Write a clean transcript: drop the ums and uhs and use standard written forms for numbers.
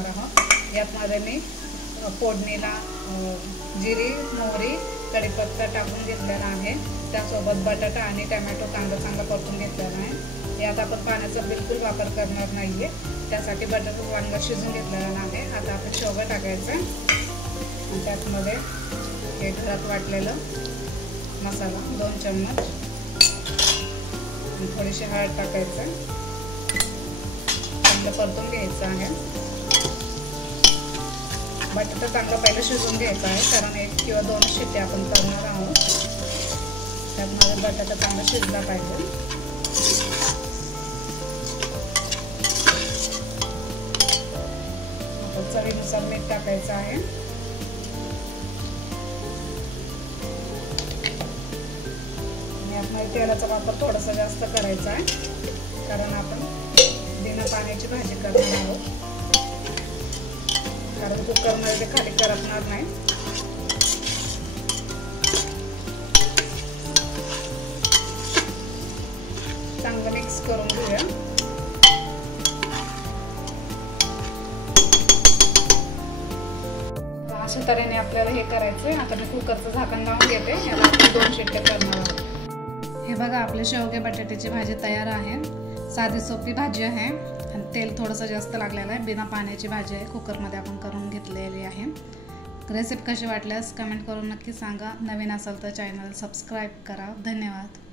करणार आहोत। यामध्ये मी फोडणीला जिरी, मोहरी, कढीपत्ता टाकून घेतलेला आहे। त्यासोबत बटाटा आणि टोमॅटो कांदा चांगला परतून घेतलेला आहे। यात आपण पाण्याचा बिलकुल वापर करणार नाहीये, त्यासाठी बटाटा चांगला शिजून घेतलेला आहे। आता आपण शेवगा टाकायचा आणि त्यामध्ये हे घरात वाटलेलं मसाला 2 चम्मच, थोडीशी हळद टाकायचं, चांगलं परतून घ्यायचं आहे। बटाटा चांगला पहिलं शिजून घ्यायचा आहे, कारण 1 किंवा 2 शिट्ट्या आपण करणार आहोत। त्यामध्ये बटाटा चांगला शिजला पाहिजे। आता चवीनुसार मीठ टाकायचं आहे। यामध्ये तेलाचा वापर थोडासा जास्त करायचा आहे, कारण आपण बिना पाण्याची भाजी करणार आहोत, कारण कुकरमध्ये ते खाली करपणार नाही। चांगलं मिक्स करून घेऊया। अशा तऱ्हेने आपल्याला हे करायचंय। आता मी कुकरचं झाकण लावून घेते, याला आपण 2 शिट्ट्या करणार आहोत। हे बघा, आपले शेवगे बटाट्याची भाजी तयार आहे। साधी सोपी भाजी आहे आणि तेल थोडंसं जास्त लागलेलं आहे। बिना पाण्याची भाजी आहे, कुकरमध्ये आपण करून घेतलेली आहे। रेसिपी कशी वाटल्यास कमेंट करून नक्की सांगा। नवीन असाल तर चॅनल सबस्क्राईब करा। धन्यवाद।